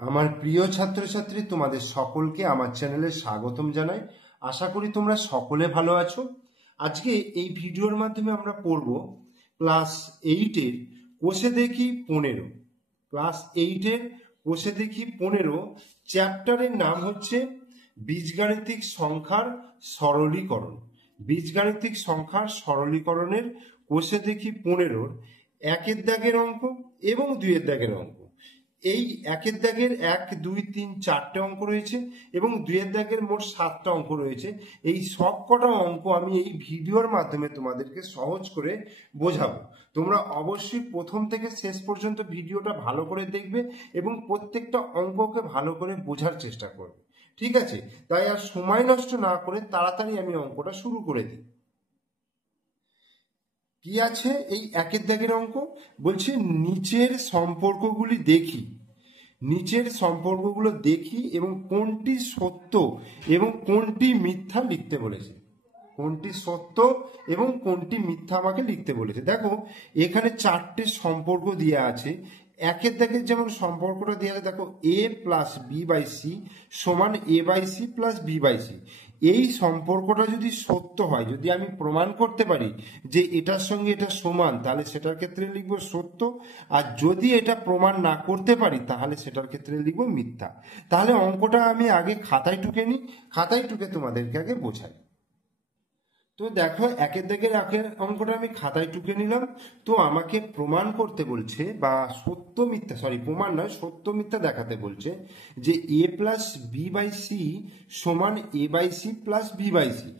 আমার প্রিয় ছাত্রছাত্রী, তোমাদের সকলকে আমার চ্যানেলে স্বাগতম জানাই। আশা করি তোমরা সকলে ভালো আছো। আজকে এই ভিডিওর মাধ্যমে আমরা পড়ব ক্লাস 8-এর কোষে দেখি 15। ক্লাস 8-এর কোষে দেখি 15 চ্যাপ্টারের নাম হচ্ছে বীজগাণিতিক সংখ্যার সরলীকরণ। বীজগাণিতিক সংখ্যার সরলীকরণের কোষে দেখি 15-র 1-এর দাগের অঙ্ক এবং 2-এর দাগের অঙ্ক। এই 1-এর দাগের 1, 2, 3, 4টে অঙ্ক রয়েছে এবং 2-এর দাগের মোট 7টা অঙ্ক রয়েছে। এই সব কটা অঙ্ক আমি এই ভিডিওর মাধ্যমে তোমাদেরকে সহজ করে বোঝাবো। তোমরা অবশ্যই প্রথম থেকে শেষ পর্যন্ত ভিডিওটা ভালো করে দেখবে এবং প্রত্যেকটা অঙ্ককে ভালো করে বোঝার চেষ্টা করবে, ঠিক আছে? তাই আর সময় নষ্ট না করে তাড়াতাড়ি আমি অঙ্কটা শুরু করে দিই। কি আছে এই 1-এর দাগের অঙ্ক? বলছে নিচের সম্পর্কগুলি দেখি, নিচের সম্পর্কগুলো দেখি এবং কোনটি সত্য এবং কোনটি মিথ্যা লিখতে বলেছে। কোনটি সত্য এবং কোনটি মিথ্যা আমাকে লিখতে বলেছে। দেখো এখানে 4টে সম্পর্ক দেওয়া আছে। 1-এর দাগের যেমন সম্পর্কটা দেওয়া আছে, দেখো a plus b by c সমান a by c plus b by c. এই সম্পর্কটা যদি সত্য হয়, যদি আমি প্রমাণ করতে পারি যে এটার সঙ্গে এটা সমান, তাহলে সেটার ক্ষেত্রে লিখব সত্য। আর যদি এটা প্রমাণ না করতে পারি তাহলে সেটার ক্ষেত্রে লিখব মিথ্যা। তাহলে অঙ্কটা আমি আগে খাতায় টুকে নিই, খাতায় টুকে তোমাদেরকে আগে বোঝাই। তো দেখো 1-এর দাগের অঙ্কটা আমি খাতায় টুকে নিলাম। তো আমাকে প্রমাণ করতে বলছে, বা সত্য মিথ্যা, প্রমাণ নয়, সত্য মিথ্যা দেখাতে বলছে যে a plus b by c সমান a by c plus b by c.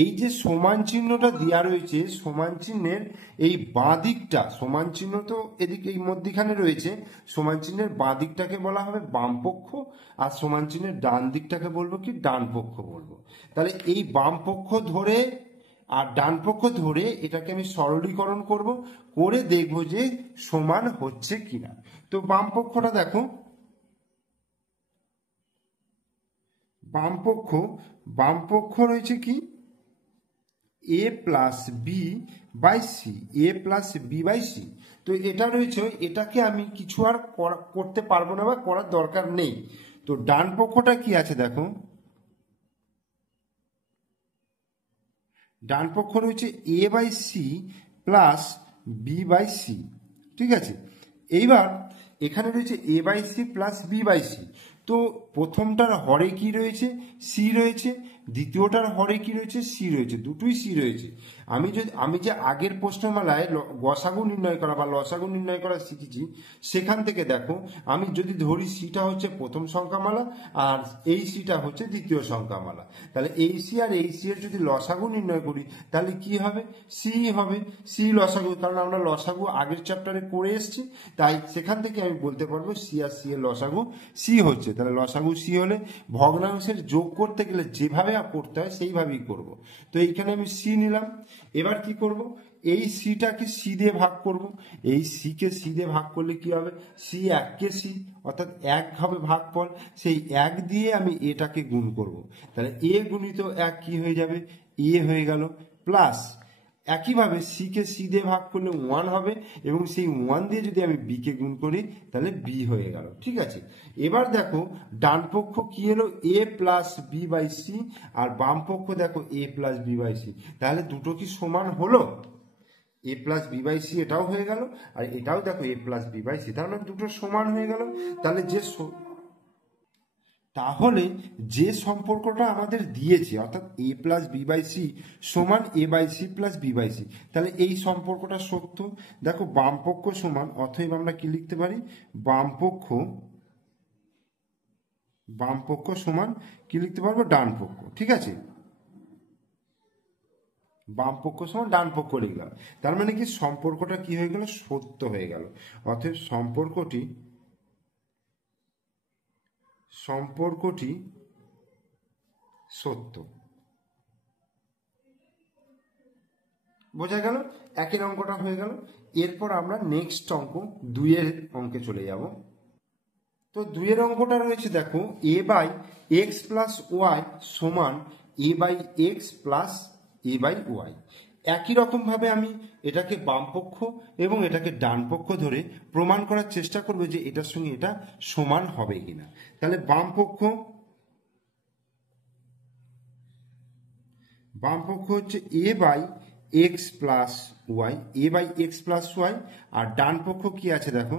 এই যে সমান চিহ্নটা দেওয়া রয়েছে, সমান চিহ্নের এই বাঁ দিকটা, সমান চিহ্ন তো এদিকে এই মধ্যিখানে রয়েছে, সমান চিহ্নের বাঁ দিকটাকে বলা হবে বাম পক্ষ, আর সমান চিহ্নের ডান দিকটাকে বলবো কি ডান পক্ষ বলবো। তাহলে এই বাম পক্ষ ধরে আর ডান পক্ষ ধরে এটাকে আমি সরলীকরণ করব, করে দেখব যে সমান হচ্ছে কিনা। তো বাম পক্ষটা দেখো, বাম পক্ষ রয়েছে কি a plus b by c, a plus b by c. তো এটা রয়েছে, এটাকে আমি কিছু আর করতে পারবো না বা করার দরকার নেই। তো ডান পক্ষটা কি আছে দেখো, ডান পক্ষ রয়েছে a by c plus b by c, ঠিক আছে? এইবার এখানে রয়েছে a by c plus b by c. তো প্রথমটার হরে কি রয়েছে? সি রয়েছে। দ্বিতীয়টার হরে কি রয়েছে? সি রয়েছে, দুটোই সি রয়েছে। আমি যে আগের প্রশ্নমালায় গসাগু নির্ণয় করা বা লসাগু নির্ণয় করা শিখেছি, সেখান থেকে দেখো আমি যদি ধরি সিটা হচ্ছে প্রথম সংখ্যামালা আর এই সিটা হচ্ছে দ্বিতীয় সংখ্যামালা, তাহলে এই সি আর এই সি এর যদি লসাগু নির্ণয় করি তাহলে কি হবে? সি হবে। সি লসাগু, কারণ আমরা লসাগু আগের চ্যাপ্টারে করে এসেছি, তাই সেখান থেকে আমি বলতে পারবো সি আর সি এর লসাগু সি হচ্ছে। তাহলে লসাগু সি হলে ভগ্নাংশের যোগ করতে গেলে যেভাবে করতে হয় সেইভাবেই করব। তো এইখানে আমি সি নিলাম। এবার কি করব? এই সিটাকে সি দিয়ে ভাগ করব। এই সি কে সি দিয়ে ভাগ করলে কি হবে? সি 1-কে সি, অর্থাৎ 1 হবে ভাগফল, সেই 1 দিয়ে আমি এটাকে গুণ করব। তাহলে এ গুণিত 1 কি হয়ে যাবে? এ হয়ে গেল, প্লাস একইভাবে সি কে সি দিয়ে ভাগ করলে 1 হবে এবং সেই 1 দিয়ে যদি আমি বি কে গুণ করি তাহলে বি হয়ে গেল, ঠিক আছে? এবার দেখো ডান পক্ষ কি হলো? এ প্লাস বি বাই সি, আর বাম পক্ষ দেখো a plus b by c. তাহলে দুটো কি সমান হলো? এ প্লাস বি বাই সি এটাও হয়ে গেল, আর এটাও দেখো a plus b by C, তার মানে দুটো সমান হয়ে গেল। তাহলে যে সম্পর্কটা আমাদের দিয়েছে, অর্থাৎ a plus b by c সমান a by c plus b by c, তাহলে এই সম্পর্কটা সত্য। দেখো বাম পক্ষ সমান, অতএব আমরা কি লিখতে পারি? বাম পক্ষ সমান কি লিখতে পারবো? ডান পক্ষ, ঠিক আছে? বাম পক্ষ সমান ডান পক্ষ লিখলাম। তার মানে কি সম্পর্কটা কি হয়ে গেল? সত্য হয়ে গেল। অতএব সম্পর্কটি সত্য। বোঝা গেল? 1-এর অঙ্কটা হয়ে গেল। এরপর আমরা নেক্সট অঙ্ক 2-এর অঙ্কে চলে যাব। তো 2-এর অঙ্কটা রয়েছে দেখো, a by x plus y সমান a by x plus a by y. একই রকমভাবে আমি এটাকে বাম পক্ষ এবং এটাকে ডান পক্ষ ধরে প্রমাণ করার চেষ্টা করব যে এটার সঙ্গে এটা সমান হবে কিনা। তাহলে বাম পক্ষ হচ্ছে a by x plus y, a by x plus y. আর ডান পক্ষ কি আছে দেখো,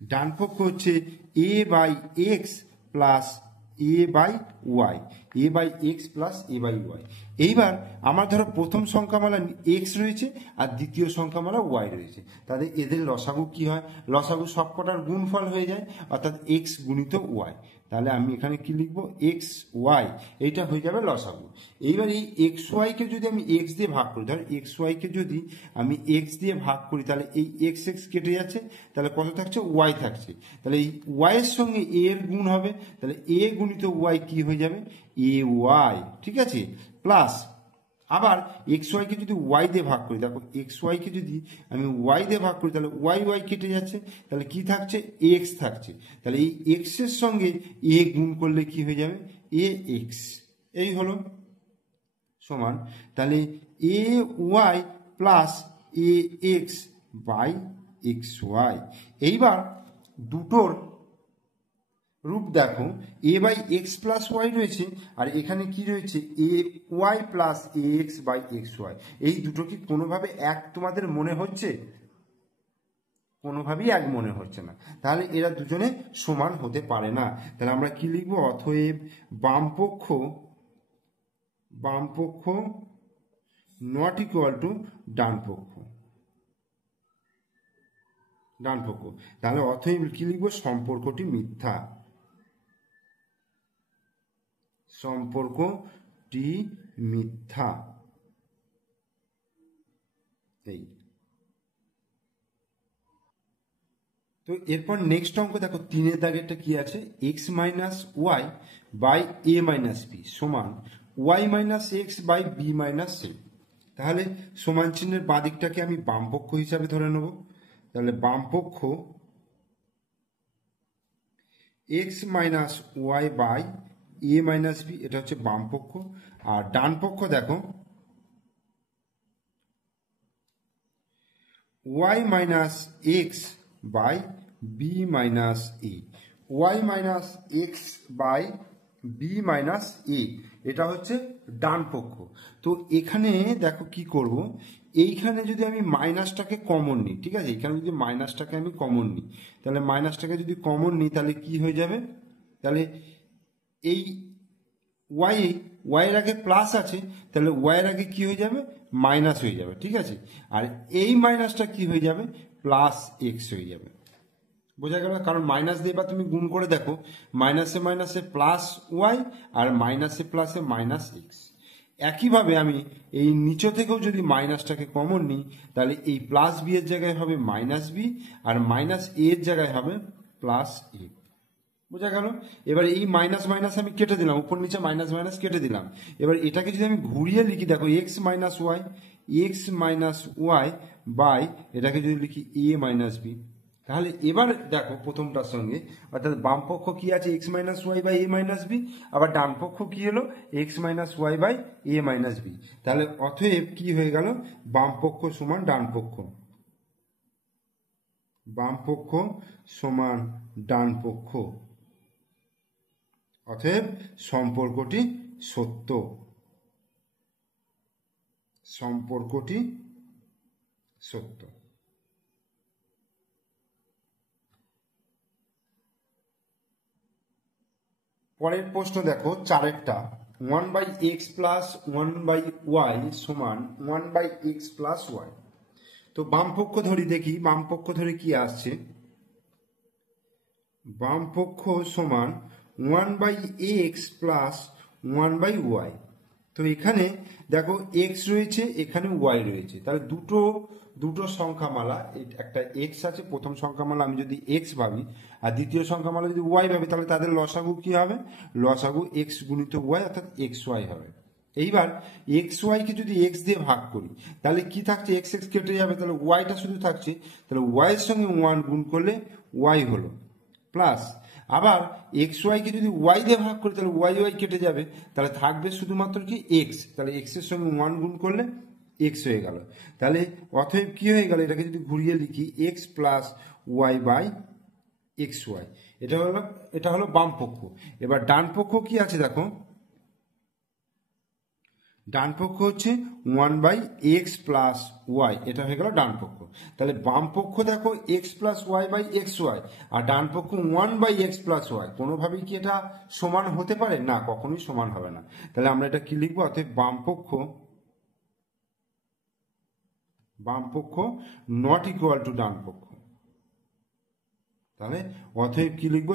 ডান পক্ষ হচ্ছে a by x plus a by y, a by x plus a by y. এইবার আমার ধরো প্রথম সংখ্যামালা এক্স রয়েছে আর দ্বিতীয় সংখ্যামালা ওয়াই রয়েছে, তাহলে এদের লসাগু কি হয়, লসাগু সবকটার গুণফল হয়ে যায়, অর্থাৎ এক্স গুণিত ওয়াই। তাহলে আমি এখানে কি লিখবো, এক্স ওয়াই, এইটা হয়ে যাবে লসাগু। এইবার এই এক্স ওয়াইকে যদি আমি এক্স দিয়ে ভাগ করি, ধর এক্স ওয়াইকে যদি আমি এক্স দিয়ে ভাগ করি, তাহলে এই এক্স এক্স কেটে যাচ্ছে, তাহলে কত থাকছে, ওয়াই থাকছে। তাহলে এই ওয়াই এর সঙ্গে এ এর গুণ হবে, তাহলে এ গুণিত ওয়াই কি হয়ে যাবে, এ ওয়াই, ঠিক আছে। প্লাস আবার এক্স ওয়াইকে যদি ওয়াই দিয়ে ভাগ করি, দেখো এক্স ওয়াইকে যদি আমি ওয়াই দিয়ে ভাগ করি, তাহলে ওয়াই ওয়াই কেটে যাচ্ছে, তাহলে কি থাকছে, এক্স থাকছে। তাহলে এই এক্স এর সঙ্গে এ গুণ করলে কি হয়ে যাবে, এ এক্স, এই হলো সমান। তাহলে a y plus a x by x y. এইবার দুটোর রূপ দেখো, a by x plus y রয়েছে, আর এখানে কি রয়েছে, a y plus a x by x y. এই দুটো কি কোনোভাবে এক তোমাদের মনে হচ্ছে, কোনোভাবেই এক মনে হচ্ছে না, তাহলে এরা দুজনে সমান হতে পারে না। তাহলে আমরা কি লিখবো, অতএব বাম পক্ষ নট ইকুয়াল টু ডান পক্ষ। তাহলে অতএব কি লিখবো, সম্পর্কটি মিথ্যা, সম্পর্কটি মিথ্যা। এই তো এরপর নেক্সট অঙ্ক দেখো, 3 দাগেরটা কি আছে, x minus y by a minus b সমান y minus x by b minus c. তাহলে সমান চিহ্নের বাঁ দিকটাকে আমি বাম পক্ষ হিসাবে ধরে নেব। তাহলে বাম পক্ষ x minus y by a minus b, এটা হচ্ছে বাম পক্ষ। আর ডান পক্ষ দেখো y minus x by b minus a, y minus x by b minus a, এটা হচ্ছে ডান পক্ষ। তো এখানে দেখো কি করব, এইখানে যদি আমি মাইনাসটাকে কমন নিই, ঠিক আছে, এখানে যদি মাইনাসটাকে আমি কমন নিই, তাহলে মাইনাসটাকে যদি কমন নিই তাহলে কি হয়ে যাবে, তাহলে এই ওয়াই এর আগে প্লাস আছে, তাহলে ওয়াই এর আগে কি হয়ে যাবে, মাইনাস হয়ে যাবে, ঠিক আছে। আর এই মাইনাসটা কি হয়ে যাবে, প্লাস এক্স হয়ে যাবে। বোঝা গেল, কারণ মাইনাস দিয়ে বা তুমি গুণ করে দেখো, মাইনাসে মাইনাসে প্লাস ওয়াই আর মাইনাসে প্লাসে মাইনাস এক্স। একইভাবে আমি এই নিচে থেকেও যদি মাইনাসটাকে কমন নিই, তাহলে এই প্লাস বি এর জায়গায় হবে মাইনাস বি, আর মাইনাস এ এর জায়গায় হবে প্লাস এ। বোঝা গেল। এবার এই মাইনাস মাইনাস আমি কেটে দিলাম, উপর নিচে মাইনাস মাইনাস কেটে দিলাম। এবার এটাকে যদি আমি ঘুরিয়ে লিখি, দেখো এক্স মাইনাস ওয়াই বাই এটাকে যদি লিখি এ মাইনাস বি, তাহলে এবার দেখো প্রথমটার সঙ্গে, অর্থাৎ বাম পক্ষ কি আছে, x minus y by a minus b, আবার ডান পক্ষ কি হলো, x minus y by a minus b. তাহলে অতএব কি হয়ে গেল, বাম পক্ষ সমান ডান পক্ষ, বাম পক্ষ সমান ডান পক্ষ, অতএব সম্পর্কটি সত্য, সম্পর্কটি সত্য। পরের প্রশ্ন দেখো, 4 1 by x plus 1 by y সমান 1 বাই এক্স প্লাস ওয়াই। তো বাম পক্ষ ধরি, দেখি বাম পক্ষ ধরে কি আসছে, বাম পক্ষ সমান 1 by x plus 1 by y. তো এখানে দেখো এক্স রয়েছে, এখানে ওয়াই রয়েছে, তাহলে দুটো সংখ্যামালা, একটা এক্স আছে প্রথম সংখ্যামালা আমি যদি এক্স ভাবি, আর দ্বিতীয় সংখ্যামালা যদি ওয়াই ভাবি, তাহলে তাদের লসাগু কি হবে, লসাগু এক্স গুণিত ওয়াই, অর্থাৎ এক্স ওয়াই হবে। এইবার এক্স ওয়াইকে যদি এক্স দিয়ে ভাগ করি, তাহলে কি থাকছে, এক্স এক্স কেটে যাবে, তাহলে ওয়াইটা শুধু থাকছে, তাহলে ওয়াই এর সঙ্গে 1 গুণ করলে ওয়াই হলো, প্লাস আবার এক্স ওয়াইকে যদি ওয়াই দিয়ে ভাগ করি তাহলে ওয়াই ওয়াই কেটে যাবে, তাহলে থাকবে শুধুমাত্র কি এক্স, তাহলে এক্স এর সঙ্গে 1 গুণ করলে এক্স হয়ে গেল। তাহলে অতএব কি হয়ে গেল, এটাকে যদি ঘুরিয়ে লিখি x plus y by x y, এটা হলো বাম পক্ষ। এবার ডান পক্ষ কি আছে দেখো, ডান পক্ষ হচ্ছে 1 বাই এক্স প্লাস ওয়াই, এটা হয়ে গেল ডান পক্ষ। তাহলে বাম পক্ষ দেখো x plus y by x y, আর ডান পক্ষ 1 বাই এক্স প্লাস ওয়াই। কোনোভাবেই কি এটা সমান হতে পারে না, কখনোই সমান হবে না। তাহলে আমরা এটা কি লিখবো, অতএব বাম পক্ষ নট ইকুয়াল টু ডান পক্ষ। তাহলে অতএব কি লিখবো,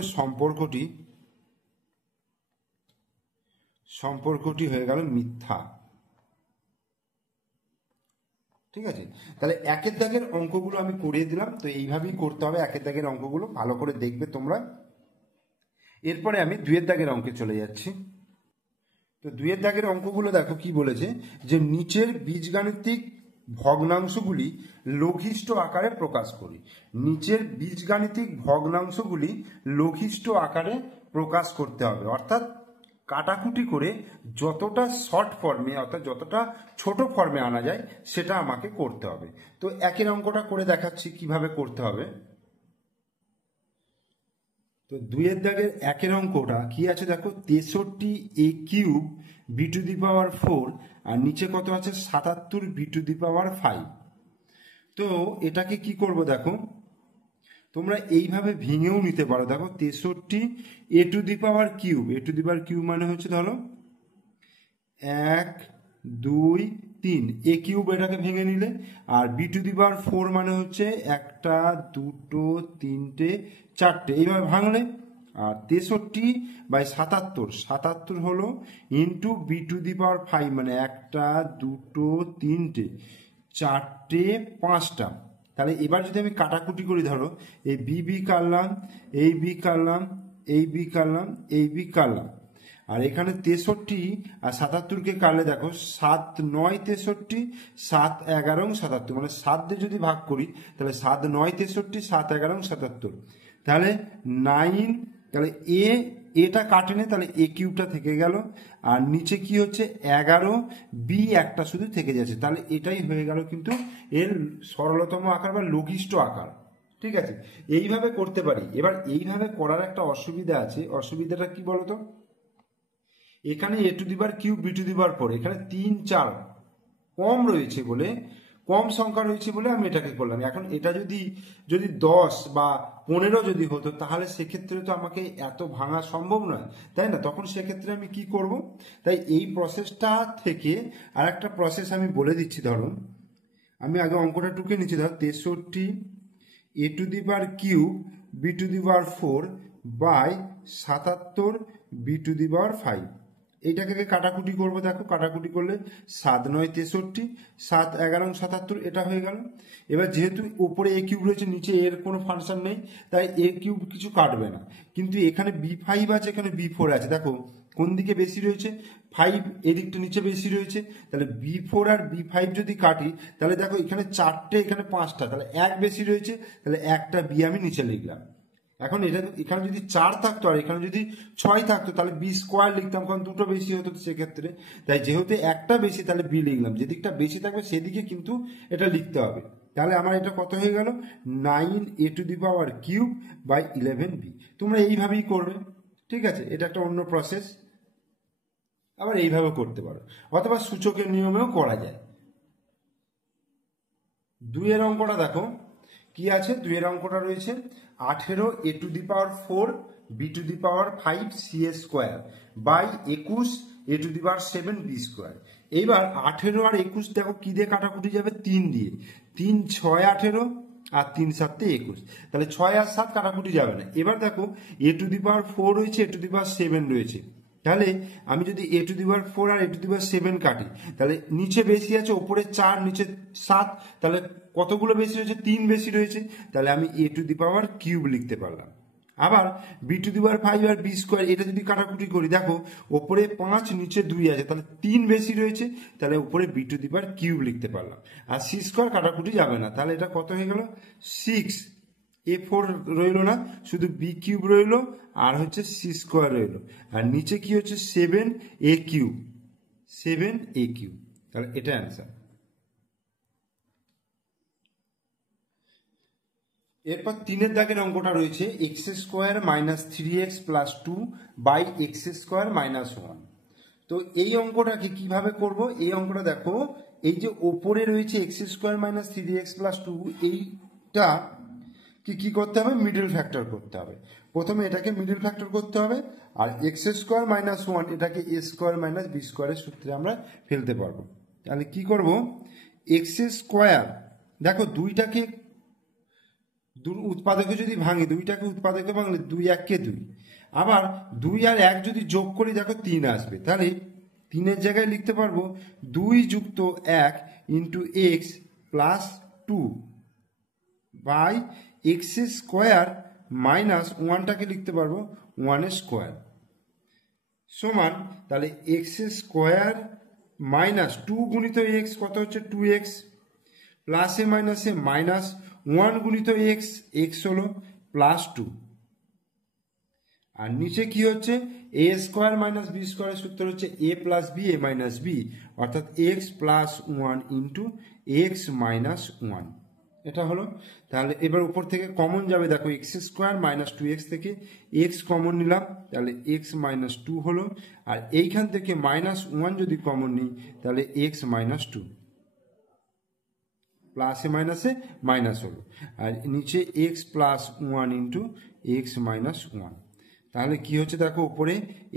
সম্পর্কটি হয়ে গেল মিথ্যা। ঠিক আছে, তাহলে একের দাগের অঙ্কগুলো আমি করিয়ে দিলাম। তো এইভাবেই করতে হবে একের দাগের অঙ্কগুলো, ভালো করে দেখবে তোমরা। এরপরে আমি দুইয়ের দাগের অঙ্কে চলে যাচ্ছি। তো দুইয়ের দাগের অঙ্কগুলো দেখো কি বলেছে, যে নিচের বীজগাণিতিক ভগ্নাংশগুলি লঘিষ্ঠ আকারে প্রকাশ করি। নিচের বীজগাণিতিক ভগ্নাংশগুলি লঘিষ্ঠ আকারে প্রকাশ করতে হবে, অর্থাৎ কাটাকুটি করে যতটা শর্ট ফর্মে অর্থাৎ যতটা ছোট ফর্মে আনা যায় সেটা আমাকে করতে হবে। তো একের অঙ্কটা করে দেখাচ্ছি কিভাবে করতে হবে। তো দুইয়ের দাগের একের অঙ্কটা কি আছে দেখো, 63 a cube b to the power 4, আর নিচে কত আছে 77 বি টু দি পাওয়ার 5। তো এটাকে কি করব দেখো, তোমরা এইভাবে ভেঙেও নিতে পারো। দেখো 63 a to the power cube, a to the power cube মানে হচ্ছে ধরো 1 2 3, এ কিউব এটাকে ভেঙে নিলে, আর বি টু দি পাওয়ার 4 মানে হচ্ছে 1 2 3 4, এইভাবে ভাঙলে। আর 63 বাই 77 হলো into B to the power 5 মানে 1 2 3 4 5টা। তাহলে এবার যদি আমি কাটাকুটি করি, ধরো এই বি কাটলাম, এই বি কাটলাম, এই বি কাটলাম, এই বি কাটলাম, আর এখানে 63 আর 77কে কাটলে দেখো 7 9 63, 7 11 77, মানে 7 দিয়ে যদি ভাগ করি তাহলে 7 9 63, 7 11 77, তাহলে 9। তাহলে এটা কাটেনি, তাহলে এ কিউবটা থেকে গেল, আর নিচে কি হচ্ছে 11, বি একটা শুধু থেকে যাচ্ছে। তাহলে এটাই হয়ে গেল কিন্তু এর সরলতম আকার বা লঘিষ্ঠ আকার। ঠিক আছে, এইভাবে করতে পারি। এবার এইভাবে করার একটা অসুবিধা আছে, অসুবিধাটা কি বলতো, এখানে a to the power cube b to the power 4, এখানে 3 4 কম রয়েছে বলে, কম সংখ্যা রয়েছে বলে আমি এটাকে করলাম। এখন এটা যদি 10 বা 15 যদি হতো তাহলে সেক্ষেত্রে তো আমাকে এত ভাঙা সম্ভব নয়, তাই না? তখন সেক্ষেত্রে আমি কি করব, তাই এই প্রসেসটা থেকে আর একটা প্রসেস আমি বলে দিচ্ছি। ধরো আমি আগে অঙ্কটা টুকে নিচ্ছি। ধরো 63 a to the power cube b to the power 4 by 77 b to the power 5, এইটাকে কাটাকুটি করবো। দেখো কাটাকুটি করলে 7 9 63, 7 11 77, এটা হয়ে গেল। এবার যেহেতু উপরে এ কিউব রয়েছে, নিচে এর কোনো ফাংশন নেই, তাই এ কিউব কিছু কাটবে না। কিন্তু এখানে বি5 আছে, এখানে বি4 আছে। দেখো কোন দিকে বেশি রয়েছে, 5 এদিকটা নিচে বেশি রয়েছে। তাহলে বি4 আর বি5 যদি কাটি তাহলে দেখো এখানে 4টে, এখানে 5টা, তাহলে 1 বেশি রয়েছে, তাহলে একটা বি আমি নিচে লিখলাম। এখন এখানে যদি 4 থাকতো আর এখানে যদি 6 থাকতো তাহলে বি স্কোয়ার লিখতাম, কারণ দুটো বেশি হতো সেক্ষেত্রে। তাই যেহেতু একটা বেশি তাহলে বি লিখলাম, যেদিকটা বেশি থাকবে সেদিকে কিন্তু এটা লিখতে হবে। তাহলে আমার এটা কত হয়ে গেল, 9 a to the power cube by 11 b. তোমরা এইভাবেই করবে। ঠিক আছে, এটা একটা অন্য প্রসেস। আবার এইভাবে করতে পারো, অথবা সূচকের নিয়মেও করা যায়। 2 অঙ্কটা দেখো কি আছে, 2 অঙ্কটা রয়েছে 18 a to the power 4 b to the power 5 c square by 21 a to the power 7 b square. এইবার 18 আর 21 দেখো কি দিয়ে কাটাকুটি যাবে, 3 দিয়ে। 3 6 18 আর 3 7 21, তাহলে 6 আর 7 কাটাকুটি যাবে না। এবার দেখো এ টু দি পাওয়ার 4 রয়েছে, এ টু দি পাওয়ার 7 রয়েছে। তাহলে আমি যদি এ to the power 4 R A to the power 7 কাটি, তাহলে নিচে বেশি আছে, ওপরে 4 নিচে 7, তাহলে কতগুলো বেশি রয়েছে, 3 বেশি রয়েছে। তাহলে আমি এ টু দি পাওয়ার কিউব লিখতে পারলাম। আবার বি টু দি পাওয়ার 5 আর বি স্কোয়ার, এটা যদি কাটাকুটি করি দেখো ওপরে 5 নিচে 2 আছে, তাহলে 3 বেশি রয়েছে, তাহলে উপরে b to the power cube লিখতে পারলাম। আর সি স্কোয়ার কাটাকুটি যাবে না, তাহলে এটা কত হয়ে গেল 6 a4 রইল না, শুধু b কিউব রইল আর হচ্ছে c স্কোয়ার রইল, আর নিচে কি হচ্ছে 7a কিউব, 7a কিউব। তাহলে এটা অ্যান্সার। এরপর 3 দাগের অঙ্কটা রয়েছে x square minus 3x plus 2 by x square minus 1। তো এই অঙ্কটাকে কিভাবে করব? এই অঙ্কটা দেখো, এই যে ওপরে রয়েছে x square minus 3x plus 2, এইটা কি করতে হবে? মিডল ফ্যাক্টর করতে হবে। প্রথমে এটাকে মিডল ফ্যাক্টর করতে হবে, আর এক্স স্কোয়ার মাইনাস 1 এটাকে এ স্কোয়ার মাইনাস বি স্কোয়ারের সূত্রে আমরা ফেলতে পারবো। তাহলে কি করব? এক্স স্কোয়ার, দেখো দুইটাকে উৎপাদকে যদি ভাঙি, দুইটাকে উৎপাদকে ভাঙলে 2 1 কে 2, আবার 2 আর 1 যদি যোগ করি দেখো 3 আসবে। তাহলে 3-এর জায়গায় লিখতে পারবো 2 যুক্ত 1 into x plus 2 by x square minus 1টাকে লিখতে পারবো 1 স্কোয়ার সমান, তাহলে এক্স স্কোয়ার মাইনাস 2 গুণিত এক্স কত হচ্ছে 2x, প্লাসে মাইনাসে মাইনাস 1 গুণিত এক্স, এক্স হলো প্লাস 2, আর নিচে কি হচ্ছে এ স্কোয়ার মাইনাস বি স্কোয়ারের সূত্র হচ্ছে এ plus B A minus B, অর্থাৎ x plus 1 into x minus 1, এটা হলো। তাহলে এবার উপর থেকে কমন যাবে, দেখো এক্স স্কোয়ার মাইনাস 2x থেকে এক্স কমন নিলাম, তাহলে এক্স মাইনাস 2 হলো, আর এইখান থেকে মাইনাস 1 যদি কমন নিই তাহলে এক্স মাইনাস 2, প্লাসে মাইনাসে মাইনাস হলো, আর নিচে x plus 1 into x minus 1। তাহলে কি হচ্ছে দেখো, উপরে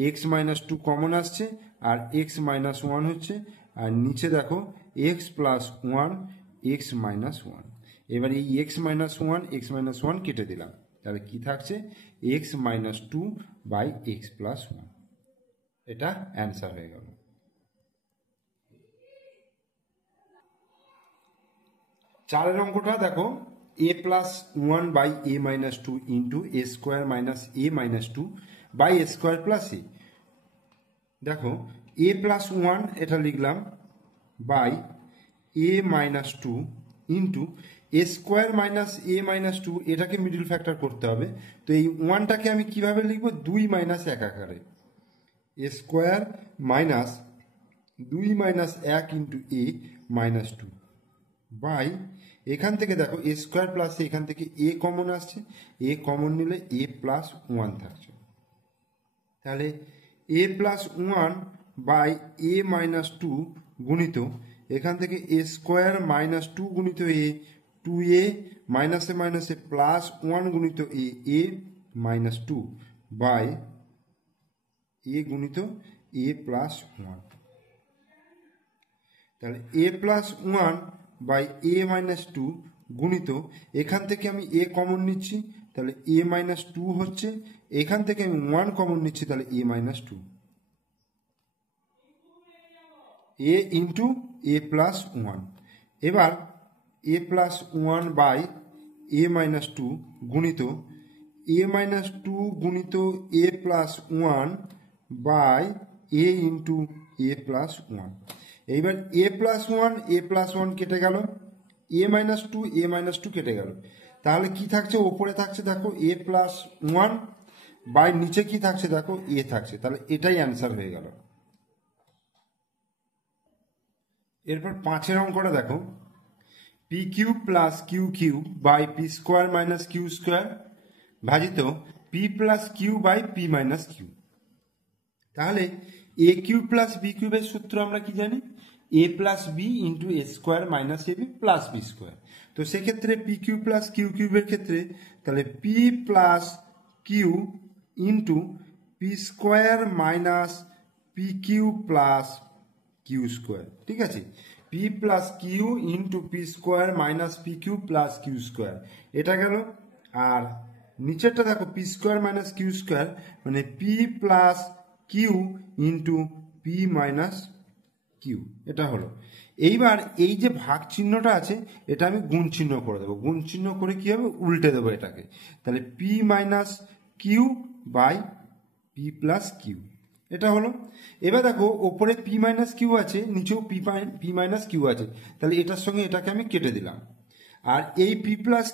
এক্স মাইনাস 2 কমন আসছে আর এক্স মাইনাস 1 হচ্ছে, আর নিচে দেখো এক্স প্লাস 1 এক্স মাইনাস 1। এবার এই এক্স মাইনাস 1 এক্স মাইনাস 1 কেটে দিলাম, তাহলে কি থাকছে x minus 2 by x plus 1, এটা অ্যান্সার হয়ে গেল। চারের অঙ্কটা দেখো, a plus 1 by a minus 2 into a square minus a minus 2 by a square plus a. দেখো এ প্লাস 1 এটা লিখলাম by a minus 2 into a square minus a minus 2, এটাকে মিডল ফ্যাক্টর করতে হবে। তো এই 1টাকে আমি কিভাবে লিখবো? 2 মাইনাস 1 আকারে, a square minus 2 minus 1 into a minus 2 by, এখান থেকে দেখো এ স্কোয়ার প্লাস এখান থেকে এ কমন আসছে, এ কমন নিলে এ প্লাস 1 থাকছে, তাহলে এ প্লাস 1 বাই এ মাইনাস 2 গুণিত এখান থেকে এ স্কোয়ার মাইনাস 2 গুণিত এ, 2a মাইনাসে মাইনাসে প্লাস 1 গুণিত এ, এ মাইনাস 2 বাই এ গুণিত এ প্লাস 1। তাহলে এ প্লাস 1 বাই এ মাইনাস 2 গুণিত এখান থেকে আমি এ কমন নিচ্ছি, তাহলে এ মাইনাস 2 হচ্ছে, এখান থেকে আমি 1 কমন নিচ্ছি, তাহলে a minus 2, a into a plus 1। এবার a plus 1 by a minus 2 গুণিত এ মাইনাস 2 গুণিত a plus 1 by a into a plus 1। এইবার এ প্লাস 1 কেটে গেল, এ মাইনাস 2 কেটে গেল, তাহলে কি থাকছে? ওপরে থাকছে দেখো এ প্লাস 1 বাই নিচে কি থাকছে দেখো এ থাকছে, তাহলে এটাই অ্যান্সার হয়ে গেল। এরপর 5-এর অঙ্কটা দেখো, p cube plus q cube by p square minus q square ভাজিত p plus q by p minus q. তাহলে এ কিউব প্লাস বি কিউবের সূত্র আমরা কি জানি? A plus b into a square minus a b plus b square. তো সেক্ষেত্রে p q plus q কিউবের ক্ষেত্রে তাহলে p plus q into p square minus p q plus q square, ঠিক আছে? P plus q into p square minus p q plus q square, এটা গেল। আর নিচেরটা দেখো p square minus q square মানে p plus q into p minus q, এটা হলো। এইবার এই যে ভাগ চিহ্নটা আছে এটা আমি গুণ চিহ্ন করে দেবো, গুণ চিহ্ন করে কি হবে? উল্টে দেবো এটাকে, তাহলে p minus q by p plus q, এটা হলো। এবার দেখো ওপরে পি মাইনাস কিউ আছে, নিচেও পি মাইনাস কিউ আছে, তাহলে এটার সঙ্গে এটাকে আমি কেটে দিলাম, আর এই পি প্লাস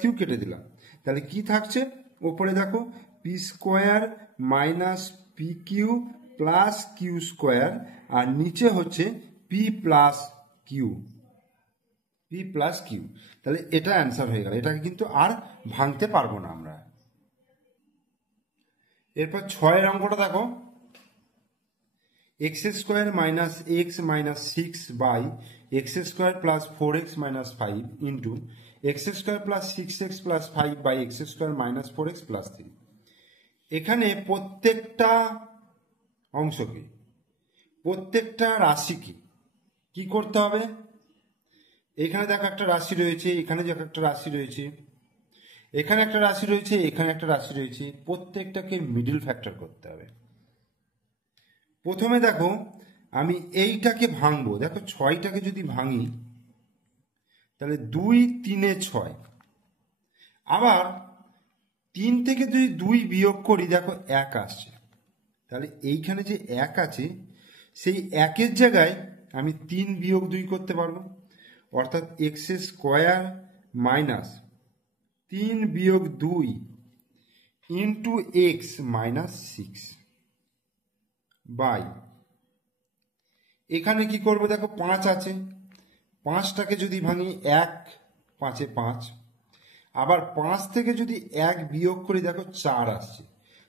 কিউ কেটে দিলাম, তাহলে কি থাকছে ওপরে দেখো p square minus p q plus q square, আর নিচে হচ্ছে পি প্লাস কিউ, তাহলে এটা অ্যান্সার হয়ে গেল। এটাকে কিন্তু আর ভাঙতে পারবো না আমরা। এরপর 6 অঙ্কটা দেখো, x square minus x minus 6 by x square plus 4x minus 5 into x square plus 6x plus 5 by x square minus 4x plus 3। এখানে প্রত্যেকটা অংশকে, প্রত্যেকটা রাশিকে কি করতে হবে, এখানে দেখো একটা রাশি রয়েছে, এখানে দেখো একটা রাশি রয়েছে, এখানে একটা রাশি রয়েছে, এখানে একটা রাশি রয়েছে, প্রত্যেকটাকে মিডল ফ্যাক্টর করতে হবে। প্রথমে দেখো আমি এইটাকে ভাঙবো, দেখো 6টাকে যদি ভাঙি তাহলে 2 3 6, আবার 3 থেকে যদি 2 বিয়োগ করি দেখো 1 আসছে, তাহলে এইখানে যে 1 আছে সেই 1-এর জায়গায় আমি 3 বিয়োগ 2 করতে পারবো, অর্থাৎ এক্স স্কোয়ার মাইনাস 3 বিয়োগ 2 ইন্টু এক্স মাইনাস 6 বাই, এখানে কি করবো দেখো 5 আছে, 5টাকে যদি ভাঙি 1 5 এ 5, আবার 5 থেকে যদি 1 বিয়োগ করি দেখো 4 আসছে,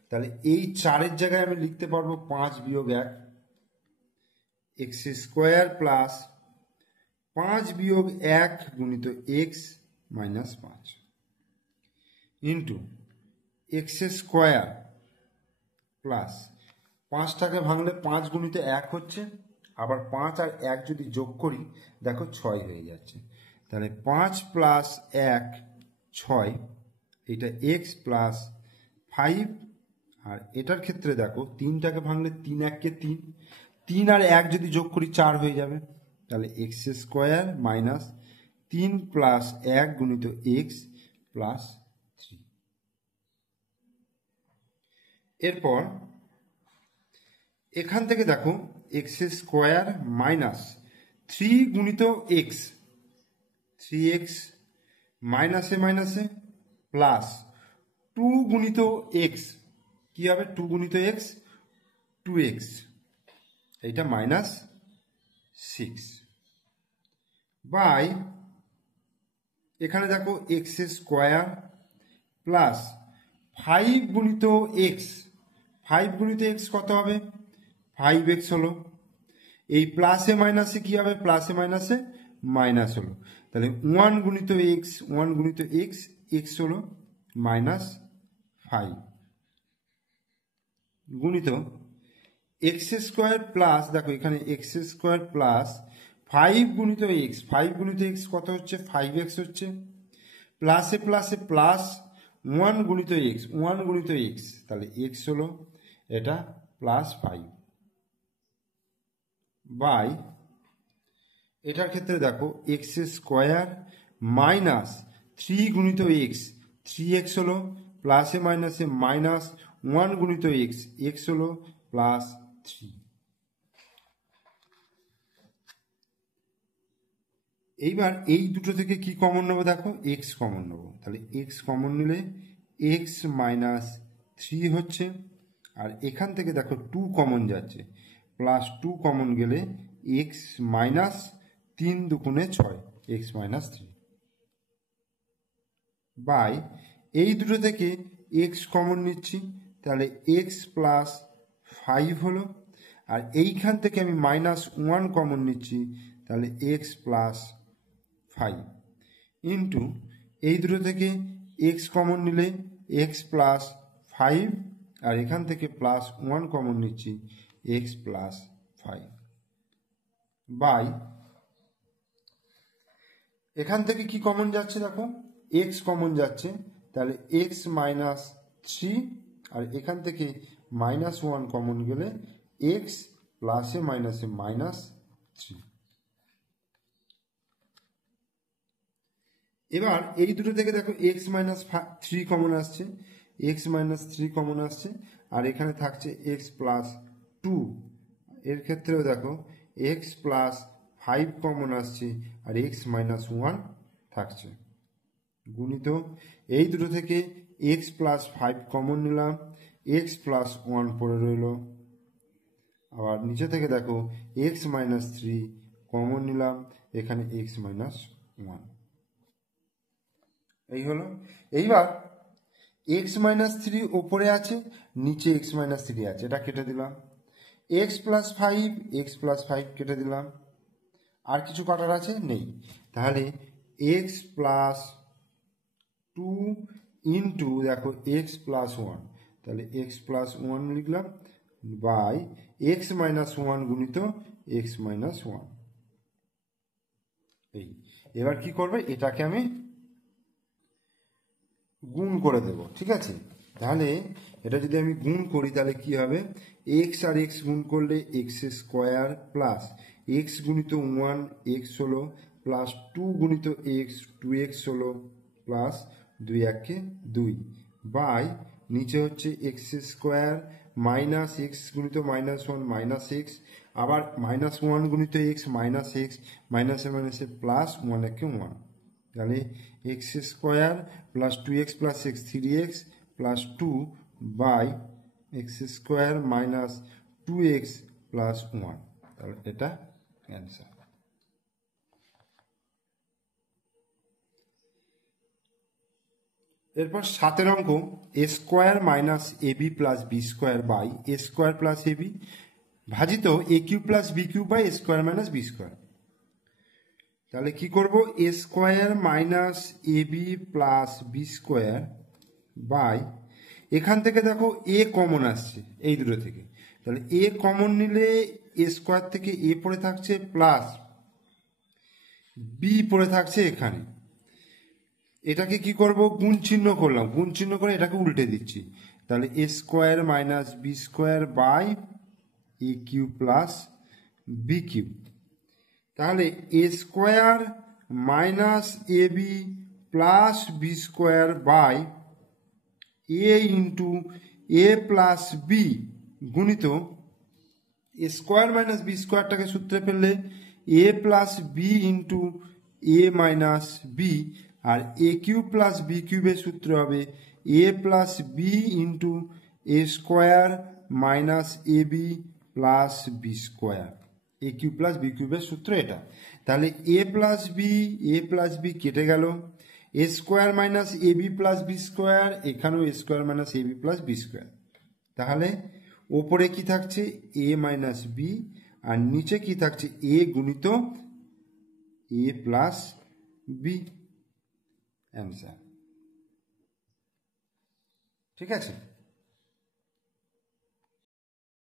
তাহলে এই 4-এর জায়গায় আমি লিখতে পারবো 5 বিয়োগ 1 এক্স স্কোয়ার প্লাস 5 বিয়োগ 1 গুণিত x minus 5 into x square plus 5টাকে ভাঙলে 5 গুণিত 1 হচ্ছে, আবার 5 আর 1 যদি যোগ করি দেখো 6 হয়ে যাচ্ছে, তাহলে 5 প্লাস 1 6, এটা এক্স প্লাস 5, আর এটার ক্ষেত্রে দেখো 3টাকে ভাঙলে 3 1-কে 3, 3 আর 1 যদি যোগ করি 4 হয়ে যাবে, তাহলে এক্স স্কোয়ার মাইনাস 3 প্লাস 1 গুণিত এক্স প্লাস 3। এরপর এখান থেকে দেখো এক্স স্কোয়ার মাইনাস 3 গুণিত এক্স, 3x মাইনাসে মাইনাসে প্লাস 2 গুণিত এক্স, কি হবে 2 গুণিত এক্স 2x, এইটা মাইনাস 6 বাই, এখানে দেখো এক্স স্কোয়ার প্লাস 5 গুণিত এক্স, 5 গুণিত এক্স কত হবে 5x হলো, এই প্লাসে মাইনাসে কি হবে প্লাসে মাইনাসে মাইনাস হলো, তাহলে 1 গুণিত এক্স, 1 গুণিত এক্স, এক্স হলো মাইনাস 5 গুণিত এক্স স্কোয়ার প্লাস, দেখো এখানে এক্স স্কোয়ার প্লাস 5 গুণিত এক্স, 5 গুণিত এক্স কত হচ্ছে 5x হচ্ছে, প্লাসে প্লাসে প্লাস 1 গুণিত এক্স, 1 গুণিত এক্স, তাহলে এক্স হলো এটা প্লাস 5 বাই, এটার ক্ষেত্রে দেখো এক্স স্কোয়ার মাইনাস 3 গুণিত এক্স, 3x হলো প্লাসে মাইনাসে মাইনাস 1 গুণিত এক্স, এক্স হলো প্লাস 3। এইবার এই দুটো থেকে কি কমন নেবো দেখো এক্স কমন নেবো, তাহলে এক্স কমন নিলে এক্স মাইনাস 3 হচ্ছে, আর এখান থেকে দেখো 2 কমন যাচ্ছে, প্লাস 2 কমন গেলে এক্স মাইনাস 3 দুগুণে 6, এক্স মাইনাস 3 বাই, এই দুটো থেকে এক্স কমন নিচ্ছি, তাহলে এক্স প্লাস 5 হলো, আর এইখান থেকে আমি মাইনাস 1 কমন নিচ্ছি, তাহলে এক্স প্লাস 5 ইন্টু এই দুটো থেকে এক্স কমন নিলে এক্স প্লাস 5, আর এখান থেকে প্লাস 1 কমন নিচ্ছি এক্স প্লাস 5 বাই, এখান থেকে কি কমন যাচ্ছে দেখো এক্স কমন যাচ্ছে, তাহলে এক্স মাইনাস 3, আর এখান থেকে মাইনাস 1 কমন গেলে এক্স প্লাসে মাইনাসে মাইনাস 3। এবার এই দুটো থেকে দেখো এক্স মাইনাস 3 কমন আসছে, এক্স মাইনাস 3 কমন আসছে, আর এখানে থাকছে এক্স প্লাস 2, এর ক্ষেত্রেও দেখো এক্স প্লাস 5 কমন আসছে, আর এক্স মাইনাস 1 থাকছে গুণিত এই দুটো থেকে এক্স প্লাস 5 কমন নিলাম, এক্স প্লাস 1 পড়ে রইল। আবার নিচে থেকে দেখো এক্স মাইনাস 3 কমন নিলাম, এখানে এক্স মাইনাস 1। এই হলো। এইবার এক্স মাইনাস 3 ওপরে আছে, নিচে এক্স মাইনাস 3 আছে, এটা কেটে দিলাম। এক্স প্লাস 5, এক্স প্লাস 5 কেটে দিলাম। আর কিছু কাটার আছে? নেই। তাহলে এক্স প্লাস 2 ইন্টু দেখো এক্স প্লাস 1, তাহলে এক্স প্লাস 1 লিখলাম বাই এক্স মাইনাস 1 গুণিত এক্স মাইনাস 1। এই এবার কি করবে, এটাকে আমি গুণ করে দেব, ঠিক আছে? তাহলে এটা যদি আমি গুণ করি তাহলে কি হবে, এক্স আর এক্স গুণ করলে এক্স স্কোয়ার প্লাস এক্স গুণিত 1 এক্স হলো প্লাস 2 গুণিত এক্স 2x হলো প্লাস 2 একে 2 বাই নিচে হচ্ছে এক্স স্কোয়ার মাইনাস এক্স গুণিত মাইনাস 1 মাইনাস এক্স, আবার মাইনাস 1 গুণিত এক্স মাইনাস এক্স, মাইনাসে মাইনাসে প্লাস 1 একে 1, তাহলে x square plus 2x plus x 3x plus 2 by x square minus 2x plus 1, তাহলে এটা অ্যান্সার। এরপর 7 অঙ্ক, a square minus a b plus b square by a square plus a b ভাজিত a cube plus b cube by a square minus b square. তাহলে কি করব, a square minus a b plus b square by, এখান থেকে দেখো a common আসছে এই দুটো থেকে, তাহলে এ কমন নিলে এ স্কোয়ার থেকে এ পড়ে থাকছে প্লাস বি পড়ে থাকছে এখানে। এটাকে কি করব, গুণ চিহ্ন করলাম, গুণ চিহ্ন করে এটাকে উল্টে দিচ্ছি, তাহলে a square minus b square by a cube plus b cube. তাহলে a square minus a b plus b square by a into a plus b গুণিত এ স্কোয়ার মাইনাস বি স্কোয়ারটাকে সূত্রে ফেললে a plus b into a minus b, আর a cube plus b কিউবের সূত্র হবে a plus b into a square minus a b plus b square. A cube plus b কিউবের সূত্র এটা। তাহলে এ প্লাস বি কেটে গেল, এ square minus a b plus b square, এখানেও এ square minus a b plus b square. তাহলে ওপরে কি থাকছে, এ মাইনাস বি, আর নিচে কি থাকছে, এ গুণিত এ প্লাস বি, অ্যান্সার। ঠিক আছে।